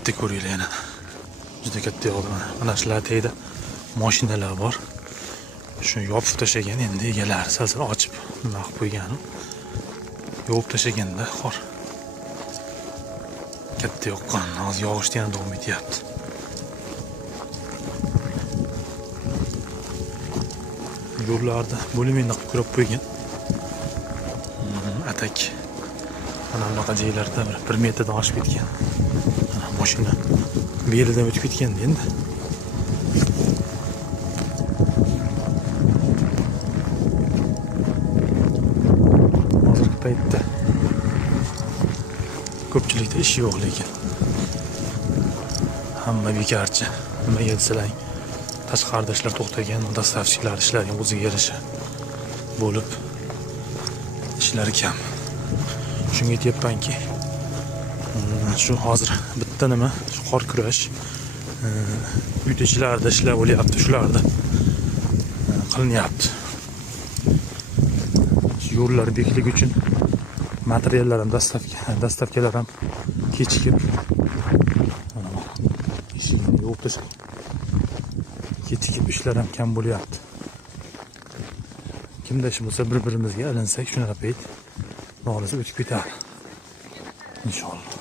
katta ko'ringlar yana. Juda katta yo'q mana shular tagida mashinalar bor. Shuni yopib tashlagan, endi egalari sal ochib nima qilib qo'ygan. Yopib tashlaganda qor katta yoqqan, hozir yog'ishda yana davom etyapti. Yo'llarda bo'limini qilib ko'rib qo'ygan. Atak mana bunaqa joylarda 1 metrdan oshib ketgan. Mana mashina bu yerdan o'tib ketgan endi. Hozirgi paytda ko'pchilikda ish yo'q, lekin hamma bekarchi. Nimaga desalar, tashqarida ishlar to'xtagan, dastavchilar ishlariga o'ziga yarasha bo'lib ishlari kam. Shunga aytyapmanki, shu hozir bitta nima, shu qor kurash uydagilarda ishlar bo'lyapti, shularda qilinyapti. Yo'llar beklik uchun materiallar ham dastavkalar ham kechikib, eshikni yopib tashlab kechikib ishlar ham kam bo'lyapti. Kimda ish bo'lsa bir-birimizga ilinsak, shunaqa payt nolis o'tib ketadi. Inshaalloh.